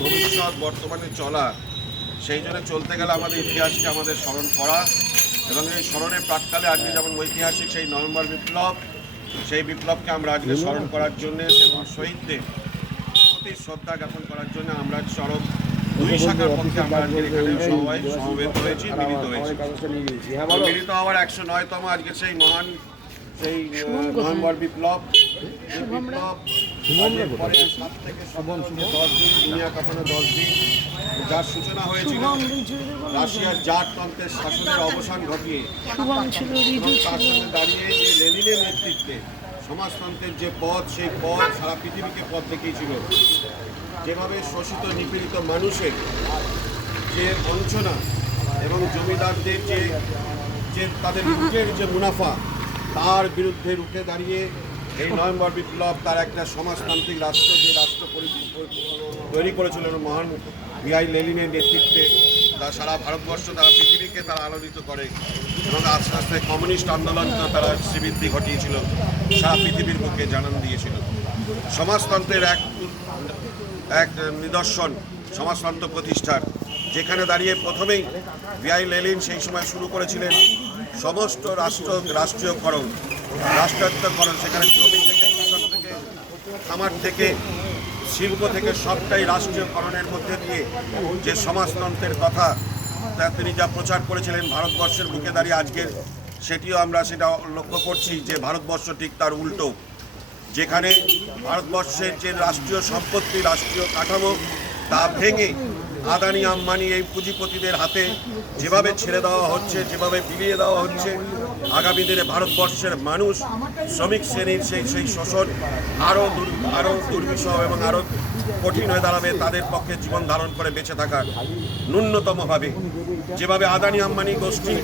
ভবিষ্যৎ বর্তমানে চলা, সেই জন্য চলতে গেলে আমাদের ইতিহাসকে আমাদের স্মরণ করা এবং এই স্মরণের প্রাক্কালে আজকে যেমন ঐতিহাসিক সেই নভেম্বর বিপ্লব, সেই বিপ্লবকে আমরা আজকে স্মরণ করার জন্যে এবং শহীদদের প্রতি শ্রদ্ধা জ্ঞাপন করার জন্য আমরা চরম দুই শাখার পক্ষে আমরা আজকে এখানে সবাই সমবেত হয়েছি, মিলিত হয়েছি। মিলিত হওয়ার 109তম আজকে সেই মহান সেই নভেম্বর বিপ্লব, পরে 7 থেকে 10 দিন দুনিয়া কাঁপানো 10 দিন, যার সূচনা হয়েছিল রাশিয়ার জারতন্ত্রের শাসনের অবসান ঘটিয়ে তার সঙ্গে দাঁড়িয়ে যে লেনিনের নেতৃত্বে সমাজতন্ত্রের যে পথ, সেই পথ সারা পৃথিবীকে পথ দেখিয়েছিল। যেভাবে শোষিত নিপীড়িত মানুষের যে বঞ্চনা এবং জমিদারদের যে তাদের লুটের যে মুনাফা, তার বিরুদ্ধে রুখে দাঁড়িয়ে এই নভেম্বর বিপ্লব তার একটা সমাজতান্ত্রিক রাষ্ট্র, যে রাষ্ট্র তৈরি করেছিল মহান ভিআই লেনিনের নেতৃত্বে, তা সারা ভারতবর্ষ, তারা পৃথিবীকে তারা আলোড়িত করে এবং আস্তে আস্তে কমিউনিস্ট আন্দোলনকে তারা শ্রীবৃদ্ধি ঘটিয়েছিল, সারা পৃথিবীর বুকে জানান দিয়েছিল। সমাজতন্ত্রের এক নিদর্শন সমাজতন্ত্র প্রতিষ্ঠার, যেখানে দাঁড়িয়ে প্রথমেই ভিআই লেনিন সেই সময় শুরু করেছিলেন সমস্ত রাষ্ট্রীয়করণ, রাষ্ট্রায়ত্তকরণ। সেখানে জমি থেকে, কৃষক থেকে, খামার থেকে, শিল্প থেকে সবটাই রাষ্ট্রীয়করণের মধ্যে দিয়ে যে সমাজতন্ত্রের কথা তা তিনি যা প্রচার করেছিলেন ভারতবর্ষের বুকে দাঁড়িয়ে আজকের সেটিও আমরা সেটা লক্ষ্য করছি যে ভারতবর্ষ ঠিক তার উল্টো, যেখানে ভারতবর্ষের যে রাষ্ট্রীয় সম্পত্তি, রাষ্ট্রীয় কাঠামো, তা ভেঙে আদানি আম্বানি এই পুঁজিপতিদের হাতে যেভাবে ছেড়ে দেওয়া হচ্ছে, যেভাবে বিলিয়ে দেওয়া হচ্ছে, আগামী দিনে ভারতবর্ষের মানুষ, শ্রমিক শ্রেণীর সেই শোষণ আরও দুর্বিষহ এবং আরও কঠিন হয়ে দাঁড়াবে তাদের পক্ষে জীবন ধারণ করে বেঁচে থাকার। ন্যূনতমভাবে যেভাবে আদানি আম্বানি গোষ্ঠী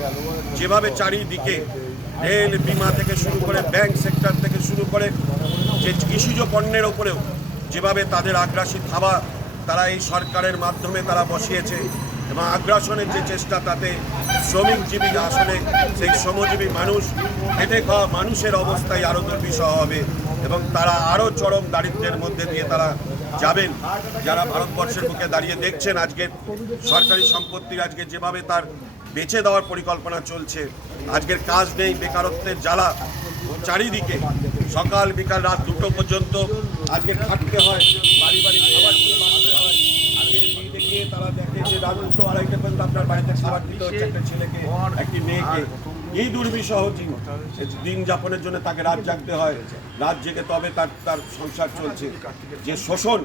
যেভাবে চারিদিকে রেল, বিমা থেকে শুরু করে ব্যাংক সেক্টর থেকে শুরু করে যে কৃষিজ পণ্যের ওপরেও যেভাবে তাদের আগ্রাসী থাবা তারা এই সরকারের মাধ্যমে তারা বসিয়েছে এবং আগ্রাসনের যে চেষ্টা, তাতে শ্রমিকজীবী আসলে সেই শ্রমজীবী মানুষ, খেটে খাওয়া মানুষের অবস্থায় আরও দুর্বিষহ হবে এবং তারা আরও চরম দারিদ্র্যের মধ্যে দিয়ে তারা যাবেন। যারা ভারতবর্ষের বুকে দাঁড়িয়ে দেখছেন আজকের সরকারি সম্পত্তির আজকে যেভাবে তার বেচে দেওয়ার পরিকল্পনা চলছে, আজকের কাজ নেই, বেকারত্বের জ্বালা চারিদিকে, সকাল বিকাল রাত 2টো পর্যন্ত আজকে খাটতে হয়, বাড়ি বাড়ি খাবার দিয়ে বাঁচতে হয়। আজকে গিয়ে তারা দেখে যে রাত 2টো 2:30 পর্যন্ত আপনার বাড়িতে খাবার দিতে হচ্ছে একটা ছেলেকে, একটি মেয়েকে। এই দুর্বিষহ দিন যাপনের জন্য তাকে রাত জাগতে হয়, রাত জেগে তবে তার সংসার চলছে। যে শোষণ,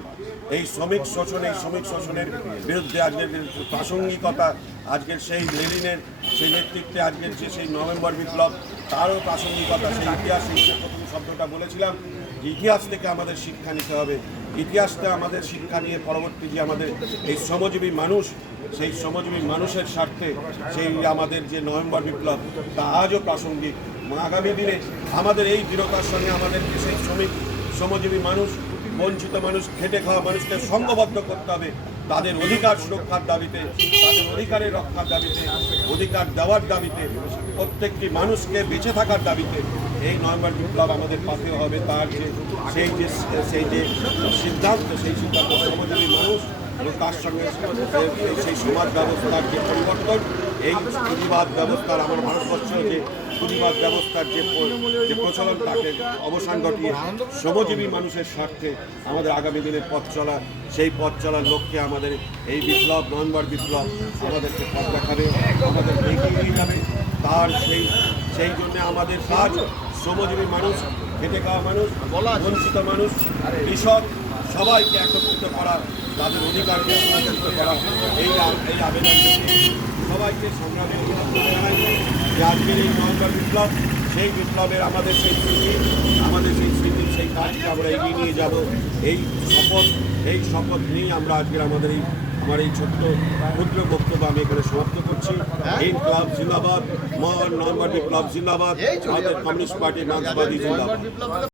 এই শ্রমিক শোষণ, এই শ্রমিক শোষণের বিরুদ্ধে আজকের প্রাসঙ্গিকতা, আজকের সেই লেনিনের সেই নেতৃত্বে আজকের যে সেই নভেম্বর বিপ্লব, তারও প্রাসঙ্গিকতা। সেই ইতিহাস, প্রথম শব্দটা বলেছিলাম, ইতিহাস থেকে আমাদের শিক্ষা নিতে হবে। ইতিহাসটা আমাদের শিক্ষা নিয়ে পরবর্তী যে আমাদের এই শ্রমজীবী মানুষ, সেই শ্রমজীবী মানুষের স্বার্থে সেই আমাদের যে নভেম্বর বিপ্লব, তা আজও প্রাসঙ্গিক। আগামী দিনে আমাদের এই দৃঢ়তার সঙ্গে আমাদের সেই শ্রমজীবী মানুষ, বঞ্চিত মানুষ, খেটে খাওয়া মানুষকে সংঘবদ্ধ করতে হবে তাদের অধিকার সুরক্ষার দাবিতে, তাদের অধিকারের রক্ষার দাবিতে, অধিকার দেওয়ার দাবিতে, প্রত্যেকটি মানুষকে বেঁচে থাকার দাবিতে এই নভেম্বর বিপ্লব আমাদের পাতে হবে। তার সেই যে সিদ্ধান্ত, সেই সিদ্ধান্ত শ্রমজীবী মানুষ এবং তার সঙ্গে সেই সমাজ ব্যবস্থার যে পরিবর্তন, এই পুঁজিবাদ ব্যবস্থার, আমার ভারতবর্ষ যে পুঁজিবাদ ব্যবস্থার যে প্রচলন, তাকে অবসান ঘটিয়ে শ্রমজীবী মানুষের স্বার্থে আমাদের আগামী দিনের পথ চলা, সেই পথ চলার লক্ষ্যে আমাদের এই বিপ্লব, নভেম্বর বিপ্লব আমাদেরকে পথ দেখাবে, আমাদেরকে এগিয়ে নিয়ে যাবে। তার সেই জন্য আমাদের কাজ শ্রমজীবী মানুষ, খেটে খাওয়া মানুষ, বঞ্চিত মানুষ, কৃষক সবাইকে একত্রিত করা, তাদের অধিকারকে সুনিশ্চিত করা, এই আবেদন সবাইকে সংগ্রামে অভিনন্দন জানাই যে আজকের এই নভেম্বর বিপ্লব, সেই বিপ্লবের আমাদের সেই স্মৃতি, সেই কাজকে আমরা এগিয়ে নিয়ে যাব। এই শপথ নিয়ে আমরা আজকের আমার এই ছোট্ট ক্ষুদ্র বক্তব্য আমি এখানে সমাপ্ত করছি। ইনকলাব জিন্দাবাদ, মহান নভেম্বর বিপ্লব জিন্দাবাদ, আমাদের কমিউনিস্ট পার্টি মার্ক্সবাদী জিন্দাবাদ।